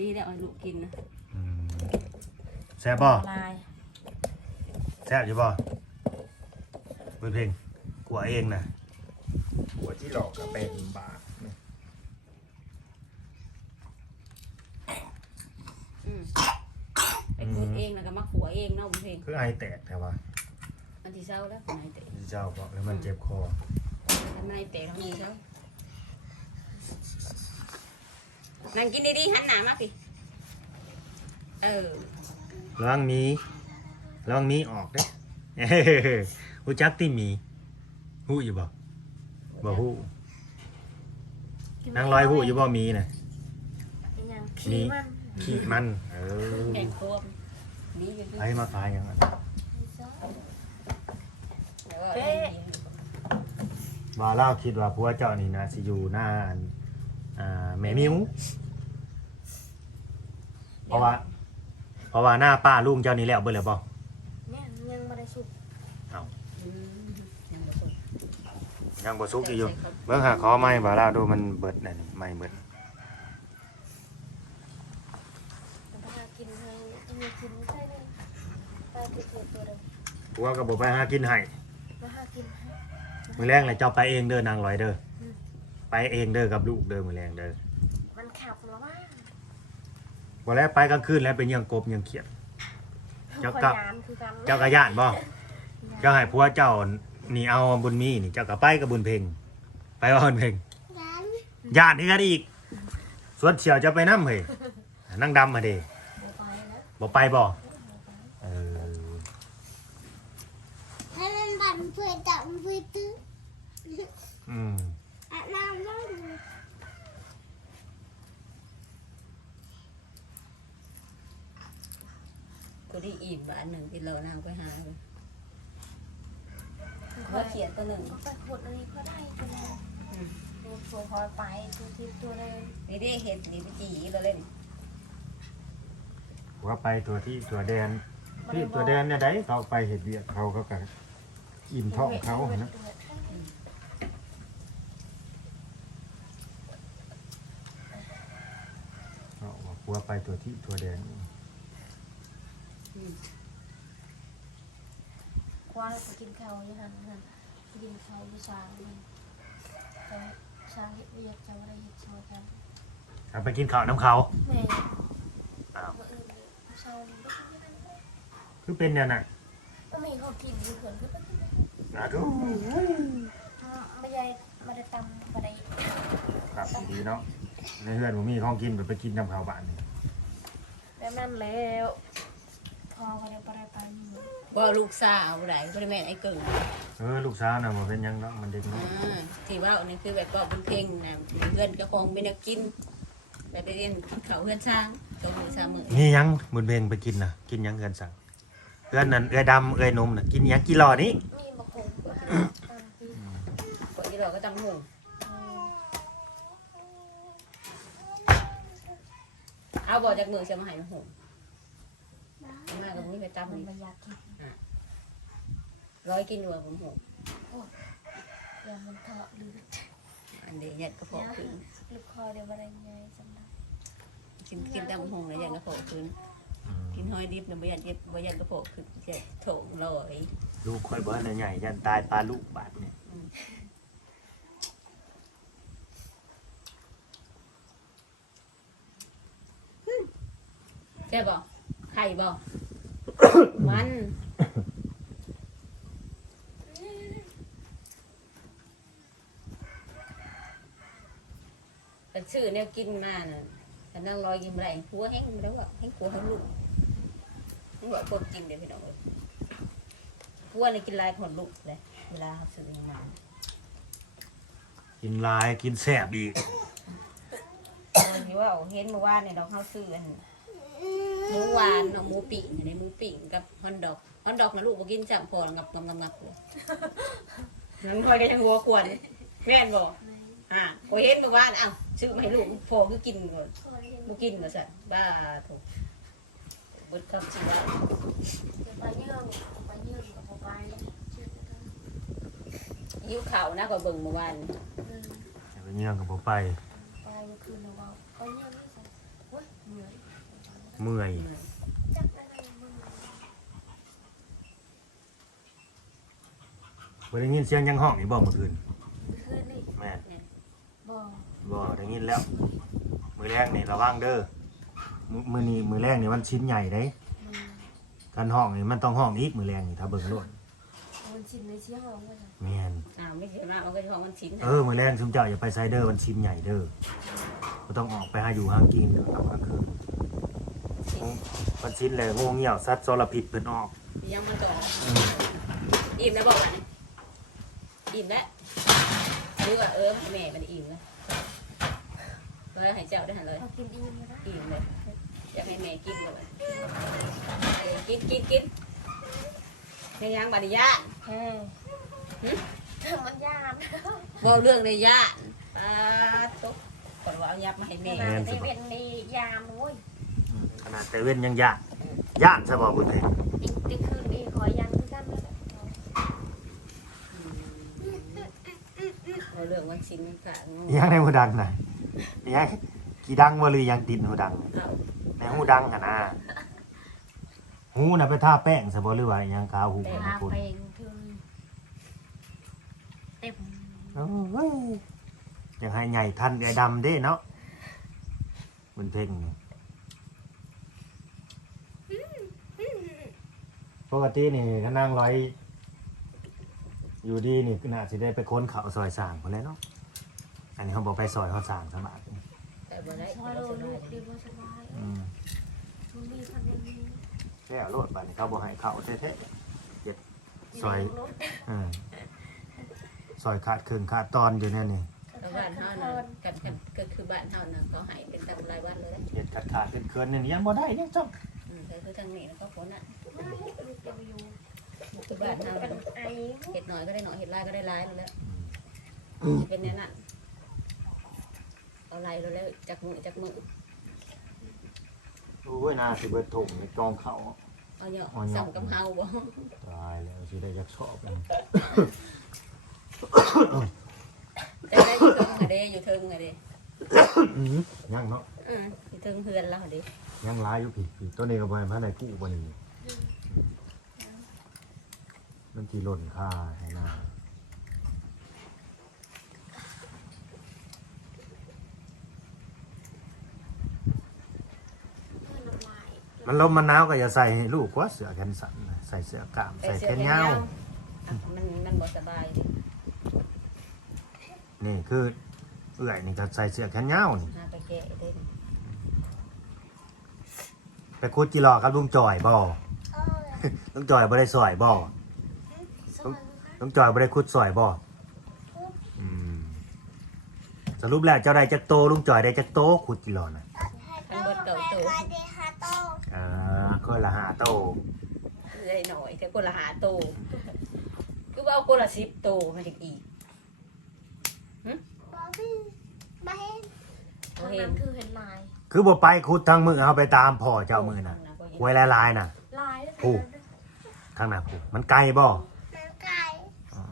ดีแล้วให้ลูกกินนะอืมแซ่บบ่ละลายแซ่บอยู่บ่เบิ่งเพลงกลัวเองน่ะหัวที่หลอกก็เป็นบาทนี่อืมไปขุดเองแล้วก็มาขัวเองเนาะบุญเพลงคือไอแตกแต่ว่าอันที่เช้าแล้วคนไหนเตะเจ้าบอกแล้วมันเจ็บคอทำไมเตะทั้งนี้เช้า นั่งกินดีๆหันหน้ามาสิเออระวังมีระวังมีออกเด้ฮู้จักติหมีฮู้อยู่บ่บ่ฮู้นางลอยฮู้อยู่บ่มีน่ะ เป็นหยังมีขี้มันขี้มันเออแข่งควมดีอยู่ดีไผมาขายหยังอะเดี๋ยวเอาไอ้นี่ว่าเล่าคิดว่าผัวเจ้านี่นะสิอยู่หน้าอัน อ่าแม่มิวเพราะว่า เพราะว่าหน้าป้าลุงเจ้านี่แล้วเบิ่แล้วบ่เนี่ยยังไม่ได้สุกอืมยังบ่สุกยังบ่สุกอยู่เบิ่งหาขอไม้บ่ล่าดูมันเบิดนั่นไม้เบิดแต่ถ้ากินให้ยังมีกินใช่ไหมตาติดตัวตัวเดิมผัวก็บ่ไปหากินให้มาหากินให้มื้อแรงแหละเจ้าไปเองเด้อนางลอยเด้ออม ไปเองเด้อกับลูกเด้อมื้อแรงเด้อมันขับแล้วว่าบ่แล้วไปกลางคืนแล้วเป็นยังกบยังเขียด เจ้าคอยกับยานคือกันเจ้ากระย่านบ่เจ้าให้ผัวเจ้านี่เอาบุญมีนี่เจ้าก็ไปกับบุญเพ่งไปว่าบุญเพ่งย่านนี่กันอีกส่วนเฉียวจะไปน้ำเฮ้ยนั่งดำมาเด้บ่ไปแล้วบ่ไปบ่เออให้มันบันเพื่อจับเพื่อตื้ออืม อาบน้ำบ้าง ก็ได้อิ่มบาทหนึ่งที่เรานางไปหาเลยว่าเขียนตัวหนึ่งก็ไปขุดอันนี้ก็ได้ตัวนึงตัวโซคอยไปตัวทิพย์ตัวเลยนี่ได้เห็ดนี่ไปจีเราเล่นว่าไปตัวที่ตัวแดนที่ตัวแดนเนี่ยได้เขาไปเห็ดเบียดเขาเขาก็อิ่มท้องเขาหั่นนะเขาว่าผัวไปตัวที่ตัวแดน คว้าไปกินข้าวอยี่หันหันกินข้าวอยี่ช้างนี่แต่ช้างเห็ดเวียกจะไม่ได้เห็ดซอยกันเอาไปกินข้าวน้ำเขาแม่อ้าวเมื่ออื่นเช้านี้ก็กินไม่ได้คือเป็นเนี่ยน่ะก็มีเขากินอยู่เผื่อนก็ไปกินไม่ได้นะดูไม่ได้ไม่ได้ตำไม่ได้ครับดีเนาะในเฮือนผมมีของกินแบบไปกินน้ำข้าวบ้านนี่แบบนั้นแล้ว พอไปได้ไปได้ไปอยู่ว่าลูกสาวไหนพ่อแม่ไอ้เกิงเออลูกสาวน่ะบ่เป็นหยังเนาะมันเด็กน้อยอ่าที่ว่าอันนี้คือแบบก็เป็นเพลงนะเพื่อนก็คงไม่ได้กินแบบไปเรียนเขาเพื่อนช้างตัวมือชามือนี่ยังบุญเพลงไปกินน่ะกินหยังเกินสั่งเอื้อนนั่นเอื้อดำเอื้อนมน่ะกินหยังกินหลอนี้มีบะคงตามที่ก่อนที่เราก็จำหูเอาบอกจากมือจะมาใหายมาหู มากับมือไปจำมันนี่ไม่อยากกินร้อยกินหัวผมหูอย่ามันเถาะหรืออันเดียวยัดกระเพาะคืนลูกคอเดี๋ยวอะไรไงจำได้กินกินตามหูแล้วยัดกระเพาะคืนกินหอยดิบเนี่ยบ่ยัดเย็บบ่ยัดกระเพาะคืนจะโถงลอยลูกค่อยเบิ้ลใหญ่ยันตายปลาลูกบาดนี่ใช่บ่ไข่บ่ มัน แต่ชื่อเนี่ยกินมาน่ะแต่นั่งรอยกินอะไรหัวแห้งไม่ได้ว่าแห้งหัวแห้งลูกหัวคนกินเดี๋ยวพี่น้องเลยหัวนี่กินลายคนลูกเลยเวลาเขาซื้อมา กินหลายกินแซ่บอีก โอ้ยว่าเห็นเมื่อวานเนี่ยเราเข้าซื้ออัน หมูหวานเนาะหมูปิ่งอยู่ในหมูปิ่งกับฮอนดอกฮอนดอกนะลูกบ่กินจับพองับงับงับงับเลยนั่นคอยก็ยังหัวขวนแม่นบ่อ่าพอเห็นเมื่อวานอ้าวซื้อมาให้ลูกพอคือกินก่อนคอเห็นบ่กินก็สั่นบ้าถูกเบิดคำสิว่าเดี๋ยวไปเยื่อไปเยื่อกับพอไปเลยชื่อจะได้หิวข้าวนะก็เบิ่งเมื่อวานอืมไปเงี้ยงกับผมไปไปเมื่อคืนเราเอาไปเยื่อไม่ใส่เว้ยเหนื่อย เมื่อยจับอะไรมึงบ่ได้ยินเสียงยังห้องอีกบ่เมื่อคืนคืนนี่แม่นบอกบ่ได้ยินแล้ว มือแรกนี่ระวังเด้อมื้อมือนี้มือแรกนี่มันชิ้นใหญ่เด้มันการห้องนี่มันต้องห้องอีกมือแรงนี่ถ้าเบิ่งโลดมันชิมในชี้ห้องว่าจะแม่นอ้าวไม่เสียมากเอาก็จะของมันชิ้นเออมือแรงซุมเจ้าอย่าไปไซเดอร์มันชิ้นใหญ่เด้อบ่ต้องออกไปหาอยู่หากินเด้อครับก็คือ มันชิ้นแหละงูเหี่ยวสัตว์สารพิษเพิ่นออกยังมันก่อนอิ่มแล้วบอกว่าอิ่มแล้วหรือว่าเออแม่มันอิ่มแล้วเออให้เจ้าได้หันเลยเอากินอิ่มนะอิ่มเลยอยากให้แม่กินเลยเออกินกินกินยังยังบาดิยะเฮ้มันยากบอกเรื่องในยะตาตุ๊กขอว่าเอายับมาให้แม่ขนาดในเป็นในยามโว้ย ขนาดแต่เว้นยังยานย่านซะบ่บุญเพ็งอีกอีกคืนอีขอยันคือกันนะเอาเรื่องวันชิ้นค่ะงูอีหยังในหูดังน่ะอีหยังกี่ดังบ่หรือยังติดหูดังเอาในหูดังหั่นน่ะหูน่ะไปทาแป้งซะบ่หรือว่าอีหยังขาวหูแต่บ่ลาคุณเพลงเต็มโอ้ยอยากให้ใหญ่ทันไอ้ดำเด้เนาะบุญเพ็งนี่ ปกตินี่ก็นั่งร้อย อยู่ดีนี่น่าสิได้ไปค้นเขาซอยสร้างคนแหล้วเนาะอันนี้เขาบอกไปซอยเขาสร้างสบายแต่บ่ได้ซอยโลลูกดีบ่สบายอืมมันมีทำอย่างนี้แค่โลดบัดนี้เขาบอกให้เขาแท้ๆซอยอืมซอยขาดครึ่งขาดตอนอยู่เนี่ยนี่แล้วบ้านเฮาน่ะกันกันก็คือบ้านเฮาน่ะเขาให้เป็นตำรายวันเลยนะเห็ดขาดขาดเป็นเคินๆเนี่ยยังบ่ได้เนี่ยจ้องอืมแต่คือทางนี้นะเขาผลน่ะลูกจะไปอยู่ คือบ้านเฮาเป็นน่ะไอเห็ดหน่อยก็ได้หน่อยเห็ดหลายก็ได้หลายแล้วเป็นแน่นั่นเอาไรแล้วแล้วจากมือจากมือโอ้ยน่าสิเบิดถงในกองเขาเอาเนาะสั่งกับเฮาบ่ตายแล้วสิได้จักชอบเลยแต่ได้อยู่เทิงอะเด้อยู่เทิงอะเด้อืมยังเนาะอืมอยู่เทิงเฮือนแล้วอะเด้ยังร้ายอยู่ผิดผิดตัวนี้ก็บ่ให้พันได้กู้บ่นี่ มันสิหล่นค่าให้หน้าเพื่อนน้ำลายมันลมมันหนาวก็อย่าใส่ให้ลูกว่าเสื้อแขนสั้นนะใส่เสื้อกล้ามใส่ใส่เสื้แขอนแขนยาวยาว มันมันบ่สบายดินี่คือเอื้อยนี่ก็ใส่เสื้อแขนยาวนี่หาไปแกะเด้ไปคุดจิรอครับลุงจอยบ่ เออลุงจอยบ่ได้ซอยบ่ซอยลุงจอยบ่ได้คุดซอยบ่อืมสรุปแล้วเจ้าได้จักโตลุงจอยได้จักโตคุดจิรอน่ะฮัตโต้ไปกันดีฮัตโต้อ่าคนละห้าโตได้หน่อยแต่คนละหาโตคือว่าเอาคนละ10โตมาอีกอีกบอบี้มาเห็นบ่ทางเห็นั้นนคือเห็นลาย คือบ่ไปคุดทางมือเอาไปตามพ่อเจ้ามือน่ะหวยลายๆน่ะ ลายแล้วโอ้ทางหน้าผูมันไกลบ่มันไก่อ๋อ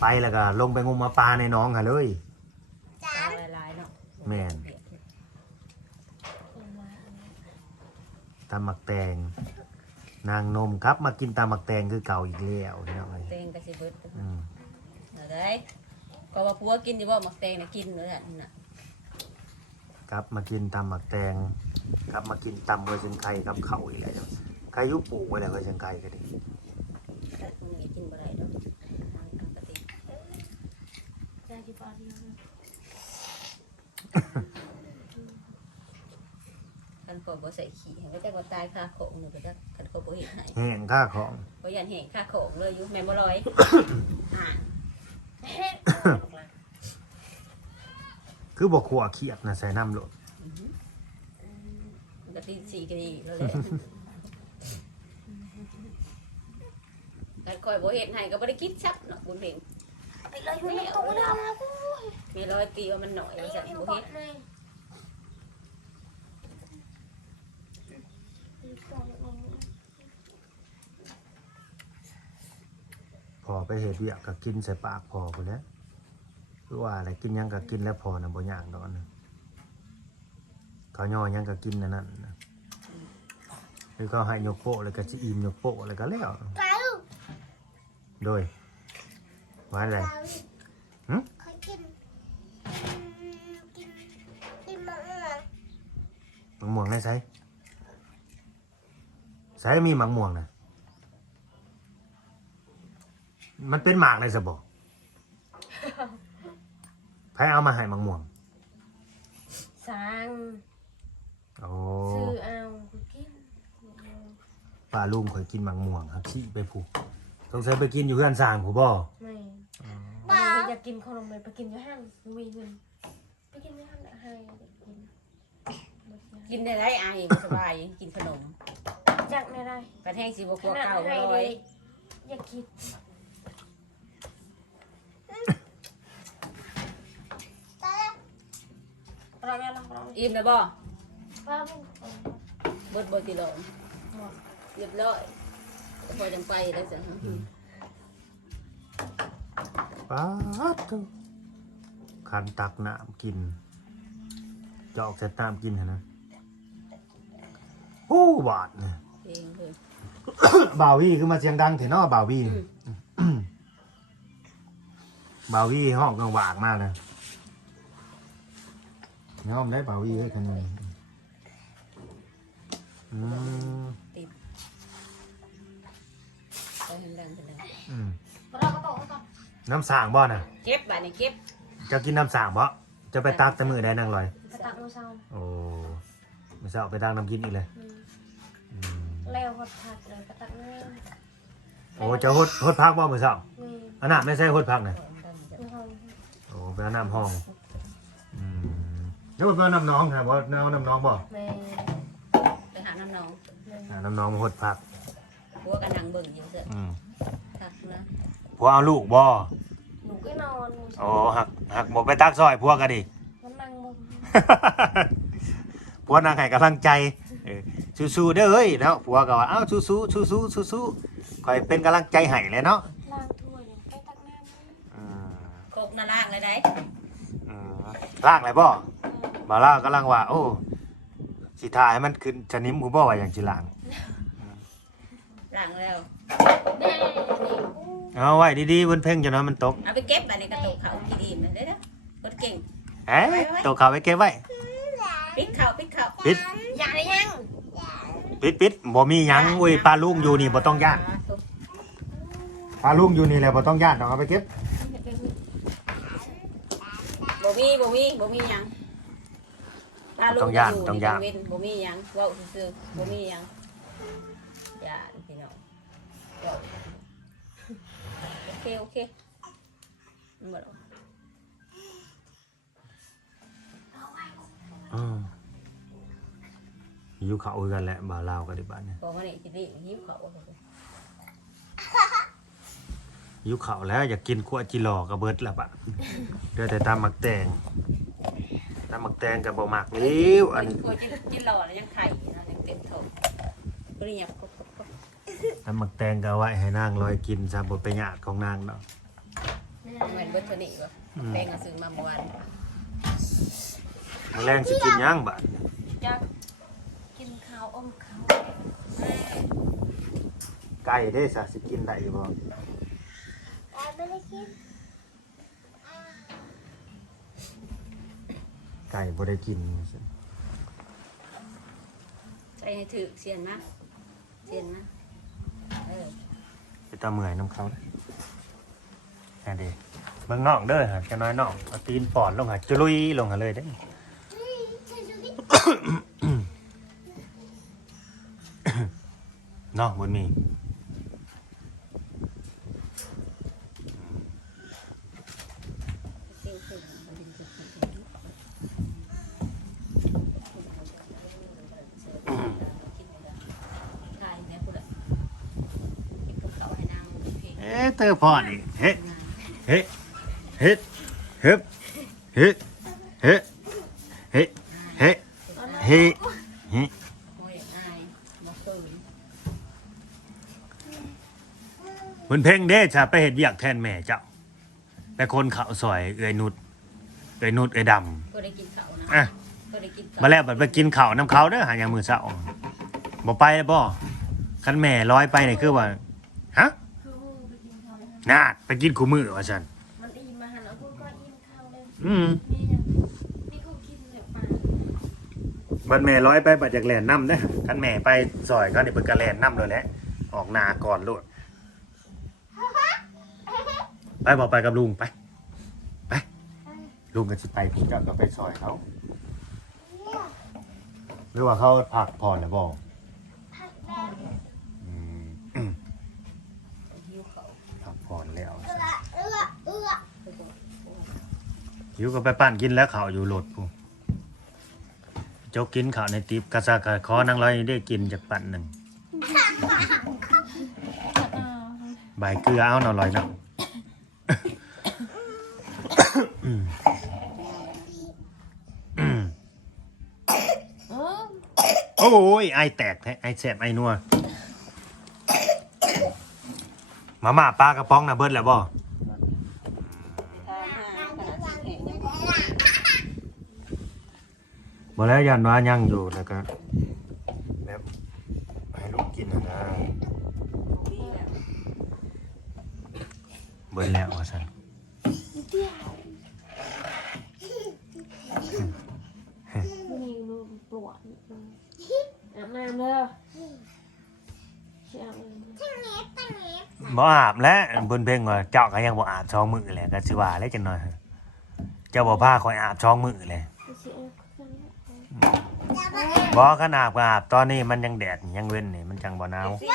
ไปแล้วก็ลงไปงมมาปลาในหน้องหาเลยจ้าเอาหลายๆเนาะแม่นลายอันนี้ตำหมักแตง นางนมครับมากินตำหมักแตงคือเก่าอีกแล้วพี่น้องเอ้ยแตงก็สิเบิดอืมเอาได้ก็ว่าผัวกินอยู่บ่หมักแตงน่ะกินเลยอะนั่นน่ะครับมากินตำหมักแตง ครับมากินตำเวอร์ชันไข่กับเขาวอีกแล้ว ไข่ยุปลูกไว้แล้วเวอร์ชันไข่ก็ดีแต่คนนี้กินบ่ได้ดอกมันปกติแจ้ที่ปาเดียวนะคันก็บ่ใส่ขี้ให้จักว่าตายคาโขงนี่ก็จักคันก็บ่เฮ็ดให้แห้งค่าของบ่ยันแห้งคาโขงเลยอยู่แม่นบ่ลอยอ่าเฮ้ยคือบอกขัวเขียดนะใส่น้ำโหลดก็ตีสีก็ดีแล้วแหละ แต่คอยบ่เฮ็ดให้ก็บ่ได้คิดซับเนาะบุญเพ่งไปเลยมันไม่ตรงแล้วแม่ลอยตีว่ามันหน่อยไอ้ว่าซั่นยังบ่ก่อเฮ็นดเลยพอไปเห็ดเวียกก็กินใส่ปากพอคนแล้วคือว่าอะไรกินหยังก็กินแล้วพอนะบ่ยากดอกนะเขาย่อหยังก็กินนั่นนั่นนะคือเขาให้ยกโปะแล้วก็สิอิ่มยกโปะแล้วก็แล้วเก้า โดยว่าอะไรเก้าหึเคยกินอืมกินกินมะม่วงหมักม่วงได้ใช้ใช้มีหมักม่วงนะมันเป็นหมากในสบอใครเอามาให้หมักม่วงสั่งโอ้ซื้อเอากูกิน ป้าลุงเคยกินหมักม่วงครับชี้ไปผูก ต้องใช้ไปกินอยู่เพื่อนสร้างผู้บ่ไม่บ้าอยากกินขนมเลยไปกินอยี่ห้างมีเงินไปกินอยี่ห้างได้ให้กินกินได้ไรอายสบายกินขนมจักไม่ได้กระแทงสีบกขลัวนาดเก่าให้ร้อเลยยอยากคิดตอนแรกเราไม่ลองลองอิ่มแล้วบ่ป้าเป็นคน เบิดเบิดติลงหมด เรียบร้อยก็ พอจังไปแล้วสิป้าดเถอะคันตักน้ำกินจะออกจะน้ำกินหั่นนะโอ้บาดเนี่ย เองเลยบ่าววี่คือมาเสียงดังเถอะเนาะบ่าววี่นี่บ่าววี่ห้องกังวากมากนะยอมได้บ่าววี่ให้คะแนนอืม น้ำสางบ่น่ะ เก็บบ้านนี่เก็บจะกินน้ำสางบ่จะไปตักแต่มือได้นางลอย ไปตักมือเศร้าโอ้ไม่ใช่เอาไปตักน้ำกินอีกเลยอืมอืมแล้วหดผักเลยไปตักเงินโอ้จะหดหดพักบ่มือเช้ามีอันนั้นไม่ใช่หดพักนะมีห้องโอ้เป็นน้ำห้องอืมเดี๋ยวเป็นน้ำน้องครับว่าเอาน้ำน้องบ่แม่ไปหาน้ำน้องอ่าน้ำน้องมาหดพักหัวกันนังเบิ่งอยู่เถอะอืมตักนะ ผัวเอาลูกบ่หนูก็นอนหนูโอ้หักหักบ่ไปตักซอยผัวก็ดีมันนั่งมุมผัวนางให้กำลังใจเออสู้ๆเด้อเฮ้ยแล้วผัวก็ว่าเอ้าสู้ๆสู้ๆสู้ๆคอยเป็นกำลังใจให้เลยเนาะล้างถ้วยเลยไปตักน้ำอืมโคกนาล่างเลยได้อืมล่างเลยบ่บ่ล่างกำลังว่า โอ้สิทาให้มันขึ้นชะนิ้มกูบ่ว่าอย่างสิล่างล่างแล้วแม่นี่ เอาไว้ดีๆบนเพ่งจนว่ามันตกเอาไปเก็บบ้านนี่กระตุกเขาขี้ดีมันได้เด้อรถเก่งเอ๊ะตกเขาไว้เก็บไว้ปิดเข่าปิดเข่าปิดอย่าได้ยังปิดปิดบ่มีหยังอุ้ยปลาลุงอยู่นี่บ่ต้องย่านปลาลุงอยู่นี่แหละบ่ต้องย่านต้องเอาไปเก็บบ่มีบ่มีบ่มีหยังตาลูกต้องย่านยู่ต้องย่านเว้บ่มีหยังเว้าซื่อๆบ่มีหยังย่านพี่น้อง เว้าโอเค โอเคมันบ่หรอกอืมอยู่เขาคือกันแหละบ่าวลาวกันดิบ้านเนี่ยพอมานี่สิได้หิวเขาวอยู่เขาแล้วอยากกินขัวจิหลอกับเบิดละบะเดี๋ยวแต่ตามหมักแตงตามหมักแตงกับบ่หมักเลี้วอันโอ้ยกินกินหล่อแล้วยังไข่อยู่นะยังเต็มท้องบ่ได้หยับกบกบกบ ตามหมักแตงก็เอาไว้ให้นางลอยกินซะบ่ไปยากของนางเนาะเหมือนเบิดเท่านี้บ่อืมแป้งก็ซื้อมาเมื่อวานมื้อแรงสิกินหยังบะจะกินข้าวอมข้าวไก่เด้ซะสิกินได้บ่แต่ไม่ได้กินไก่บ่ได้กินใส่ให้ถึกเสียนนะเสียนนะเออ ไปตาเหมื่อยน้ำเขาเลยนั่นเด้เมืองนอกเด้อหาจะน้อยนอกเอาตีนปอดลงหาจุลุยลงหาเลยเด้ เนาะบุญมี เสียงถึกมันเป็นถึกถึกถึกถ่ายแม่พูดอะกินกับข้าวให้นางเพลง เอ๊ะเตอร์พอนี่เฮ้เฮ้เฮ้เฮ้เฮ้เฮ้เฮ้เฮ้เฮ้เฮ้โอ้ยอายบ่เคยบุญเพ่งเด้จะไปเห็ดเวียกแทนแม่เจ้าไปคนเขาซอยเอ้ยนุดเอ้ยนุดเอ้ยดก็ได้กินข้าวนะำอะก็ได้กินข้าวมาแล้วบัดไปกินข้าวน้ำเขาเด้อหาอย่างมือเช้าบ่ไปแล้วบ่คันแม่ร้อยไปนี่คือว่าฮะคือไปกิ นข้าวเลยฮะนาดไปกินคู่มือว่าซั่นมันอิ่มมาหันเอาพูดก็อิ่มข้าวเลยอืมนี่ยังนี่เขากินแบบปลาบัดแม่ร้อยไปบัดจากแลนน้ำเด้อคันแม่ไปซอยเขานี่เพิ่นก็แลนน้ำเลยแหละออกหน้าก่อนโลดไปบ่ไปกับลุงไป ไป ลุงก็สิไปพี่เจ้าก็ไปซอยเขาหรือว่าเขาพักผ่อนแล้วบ่อืม ก่อนแล้วหิวก็ไปปั้นกินแล้วข้าวอยู่โหลดพูเจ้ากินข้าวในติบกระซากระคอนางรอยได้กินจากปั่นหนึ่งใบเกลือเอาหน่อยเนาะโอ้ยไอแตกแท้ไอแสบไอนัว มาม่าปลากระป๋องนะเบิดแล้วบ่ถ้าแห่ยังบ่แล้วยันว่ายังอยู่แล้วก็แบบให้ลูกกินนะนะเบิดแล้วว่าซั่น บ่อาบแล้วเพิ่นเพ่งว่าเจ้าก็ยังบ่อาบช่องมือแหละก็สิว่าแล้วจังหน่อยเจ้าบ่พาข่อยอาบช่องมือเลยเชี่ยอาบน้อย่ามาบ่ขนาดก็อาบตอนนี้มันยังแดดยังเว้นนี่มันจังบ่หนาวสิ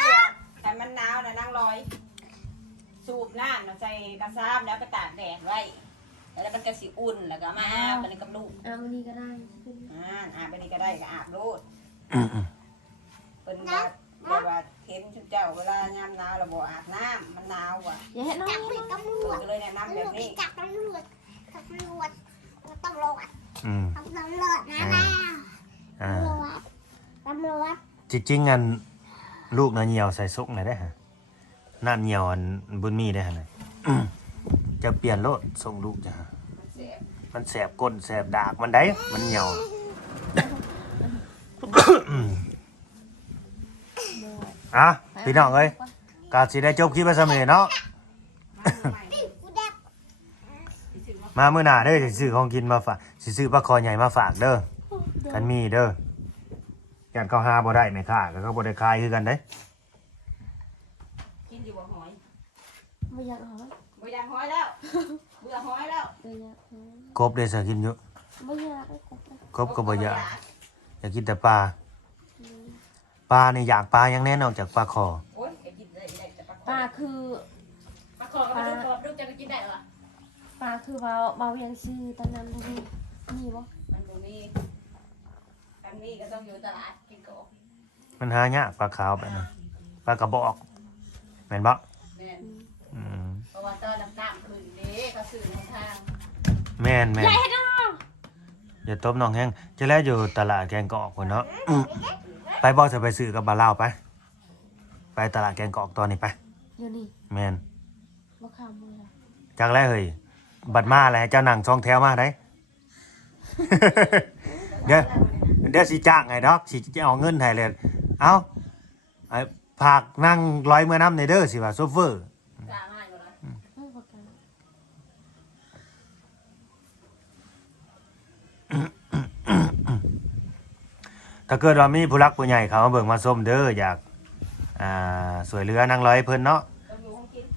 แต่มันหนาวนะนั่งลอย สูบน้ำน่ะใส่กระซ้ำแล้วไปตากแดดไว้ แล้วมันก็สิอุ่นแล้วก็มาอาบมันกับลูกำอาบวันนี้ก็ได้ขึ้นอ่าอาบไปนี่ก็ได้ก็อาบรูดอืมเป็นแบบ แบบว่าเห็นชุดเจ้าเวลายามหนาวเราบ่อาบน้ำมันหนาวว่ะอย่าให้น้องจับผิดตำรวจก็เลยแนะนำแบบนี้จับตำรวจจับตำรวจตำรวจอืมตำรวจนะแล้วอ่าตำรวจตำรวจจริงๆอันลูกน่ะเหี่ยวใส่ซุกน่ะได้ฮะน้ำเหี่ยวอันบุญมีได้ฮะน่ะอืมจะเปลี่ยนโลดส่งลูกจ้ะมันเสียมันแสบก้นแสบดากมันได้ มันเหี่ยว อะพี่น้องเอ้ยกาสิได้จบคลิปไปเสมอเนาะกูแดบมามื้อหน้าเด้อสิซื้อของกินมาฝากสิซื้อปลาคอใหญ่มาฝากเด้อกันมีเด้อยันเขาหาบ่ได้แม่ค้าก็เขาบ่ได้ขายคือกันเด้กินอยู่บ่หอยไม่อยากหอยบ่อยากหอยแล้วเบื่อหอยแล้วไม่อยากหอยกบได้สิกินอยู่ไม่อยากไอ้กบเลยกบก็บ่อยากอยากกินแต่ปลา ปลานี่อยากปลายังแน่นอกจากปลาคอโอ้ยก็กินได้ได้แต่ปลาปลาคือปลาคอกับปลาดุกกรอบดุกจะไปกินได้เหรอปลาคือเบาเบายังซื้อตอนนั้นดูดิมีบ่มันบ่มีอันนี้ก็ต้องอยู่ตลาดกินกบมันหายากปลาขาวแบบนั้นปลากระบอกแม่นบ่แม่นอืมเพราะว่าตอนน้ำตาลขึ้นเด้เขาซื้อในทางแม่นแม่นใหญ่เนาะอย่าตบน้องแห้งจะแล้วอยู่ตลาดแกงกอกพุ่นเนาะอืม ไปบ่จะไปซื้อกับบาลาวไป ไปตลาดแกงกอกตอนนี้ไป เดี๋ยวนี้แม่นบ่ข้ามมือละจากแรกเฮ้ยบัดมาแล้วเจ้านั่งช่องแถวมาได้ เดี๋ยวเดี๋ยวสิจ้างไงดอกสิจะเอาเงินให้เลยเอาไอ้ผากนั่งร้อยเมื่อน้ำในเด้อสิว่าโซเฟอร์ จ้าง่ายกว่านั้น ไม่ประกัน ถ้าเกิดว่ามีผู้รักผู้ใหญ่เขามาเบิ่งมาส้มเด้ออยากอ่าสวยเรือนั่งร้อยเพิ่นเนาะ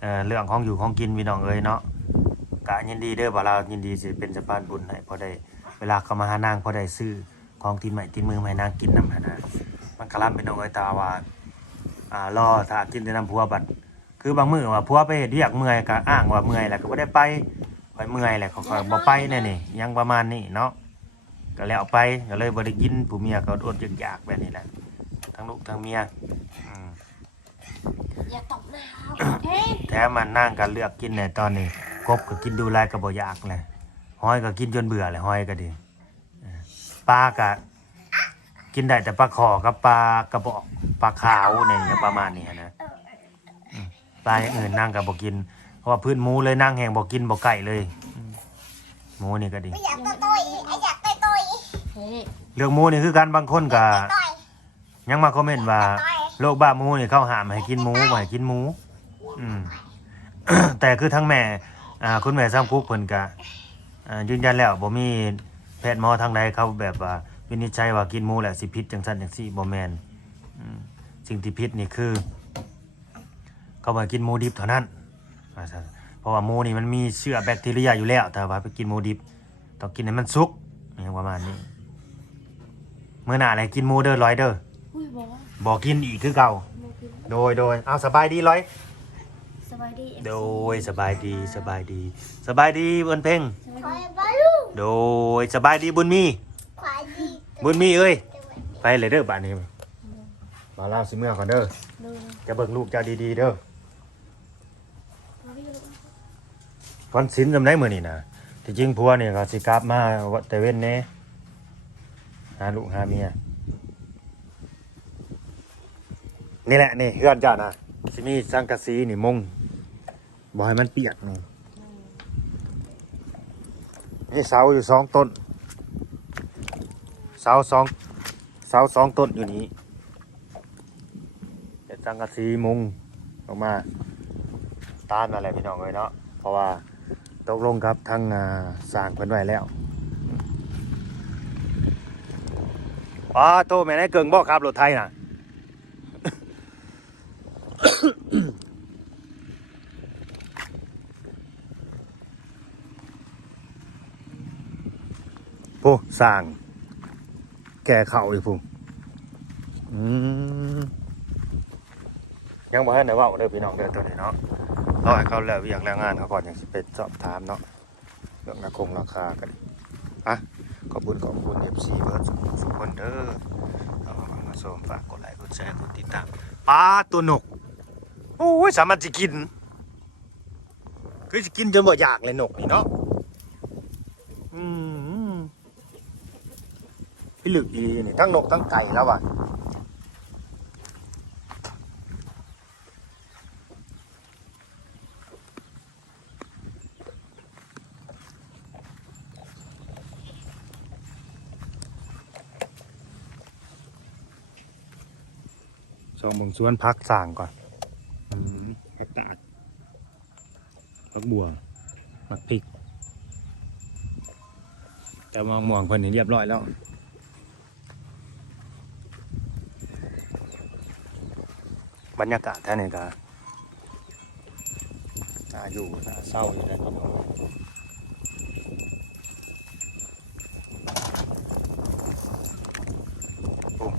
เอ่อเรื่องของอยู่ของกินพี่น้องเอ้ยเนาะกะยินดีเด้อบ่าวเรายินดีสิเป็นสะพานบุญให้พอได้เวลาเขามาหานางพอได้ซื้อของตินใหม่ตินมือมาให้นางกินนำหนนะมันกะลำพี่น้องเอ้ยตาว่าอ่ารอถ้ากินแต่น้ำพัวบัดคือบางมื้อว่าพัวไปเฮ็ดเรียกเมื่อยก็อ้างว่าเมื่อยแหละก็บ่ได้ไปข่อยเมื่อยแหละเขาก็บ่ไปแน่นี่ยังประมาณนี้เนาะ ก็แล้วไปก็เลยบ่ได้กินผู้เมียก็อดอยากๆแบบนี้แหละทั้งลูกทั้งเมียอืมอย่าตบหน้าเฮ้ยแถมมันนั่งกันเลือกกินในตอนนี้กบก็กินดูแลก็บ่อยากเลยหอยก็กินจนเบื่อเลยหอยก็ดีเออปลาก็กินได้แต่ปลาขอกับปลากระบอกปลาขาวเนี่ยอย่างประมาณนี้นะอืมปลาอย่างอื่นนั่งกับบ่กิน เพราะว่าพื้นหมูเลยนั่งแหงบ่กินบ่ไก่เลยอืมหมูนี่ก็ดีไม่อยากต่อยต่อยไอ้อยากต่อยต่อย เฮ้ยเรื่องหมูนี่คือการบางคนก็ต่อยยังมาคอมเมนต์ว่าโรคบ้าหมูนี่เขาห้ามให้กินหมูบ่ให้กินหมู อืม แต่คือทั้งแม่อ่าคุณแม่ซ้ำคุกเพิ่นก็อ่ายืนยันแล้วบ่มีแพทย์หมอทางใดเขาแบบว่าวินิจฉัยว่ากินหมูแล้วสิพิษจังซั่นจังซี่บ่แม่นอืมสิ่งที่พิษนี่คือ เขาบ่ให้กินหมูดิบเท่านั้นว่าซั่นเพราะว่าหมูนี่มันมีเชื้อแบคทีเรียอยู่แล้ว แต่ว่าไปกินหมูดิบต้องกินให้มันสุกอย่างประมาณนี้ มื้อหน้าอะไรกินหมูเด้อร้อยเด้ออุ้ยบอกว่าบ่กินอีกคือเก่า โมกินโดยโดยเอาสบายดีร้อย สบายดีโดยสบายดีสบายดี สบายดีบนเพ่ง สบายคอดียบอลูโดยสบายดีบุญมีควายดีบุญมีเอ้ย ไปเลยเด้อบ้านนี้มาเล่าสิเมื่อก่อนเด้อดูจะเบิ่งลูกเจ้าดีๆเด้อมาพี่ลูกวันศิลจำได้มื้อนี้นะที่จริงผัวเนี่ยก็สิกลับมาวัดแต่เว้นแหน่ หาลูกหาเมียนี่แหละนี่เฮือนจ้านะสิมีสังกะสีนี่มุงบ่ให้มันเปียกนี่นี่เสาอยู่สองต้น เสาสองเสาสองต้นอยู่นี้เป็นสังกะสีมุงออกมาตามอะไรพี่น้องเลยเนาะเพราะว่าตกลงกับทางสร้างเพิ่นไว้แล้ว อ๋อโตแม่นายเกิงบ่ครับรถไทยน่ะโอ้สร้าง แก่เข่าอยู่พุ่งยังบ่ทันได้เว้าเด้อพี่น้องเด้อตัวนี้เนาะรอให้เขาแล้วเวียกแล้วงานเขาก่อนอย่างสิไปสอบถามเนาะเรื่องราคงราคากันอะ ขอบคุณขอบคุณ FC เบิร์ดทุกคนเด้อเอามาชมฝากกดไลค์กดแชร์กดติดตามปลาตัวนกโอ้ยสามารถจะกิน คือจะกินจนบ่อยากเลยนกนี่เนาะอืมพี่หลึกดีนี่ทั้งนกทั้งไก่แล้วว่ะ สองบงสวนพักสร้างก่อนอืมพักตาดพักบัวมักพริก แต่มองมองเพิ่นนี่เรียบร้อยแล้วบรรยากาศแท่นี้ก็น่าอยู่น่าเศร้าอยู่นะครับปุ๊บ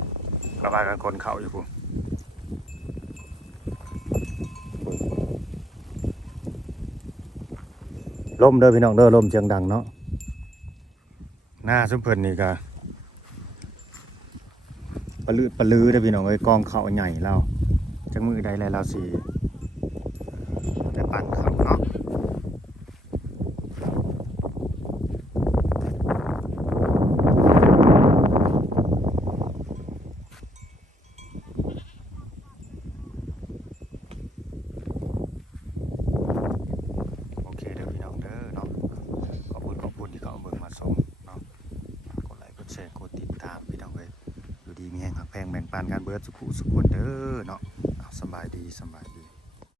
ระบายกันคนเขาอยู่ปุ๊บ ลมเด้อพี่น้องเด้อลมเชียงดังเนาะหน้าสุมเพิ่นนี่ก็ปลื้ปลือเด้อพี่น้องเอ้ยกองเขาใหญ่เราจังมือใดแล้วเราสีไปปั่นเขาเนาะโอเคเด้อพี่น้องเด้อเนาะขอบคุณขอบคุณที่เขาเอาเบิ่งมาส่งเนาะกดไลค์กดแชร์กดติดตามพี่น้องเลยอยู่ดีมีแห่งหักแพงแบ่งปันกันเบิร์ดสุ ขุสุกคนเด้อเนาะสบายดีสบาย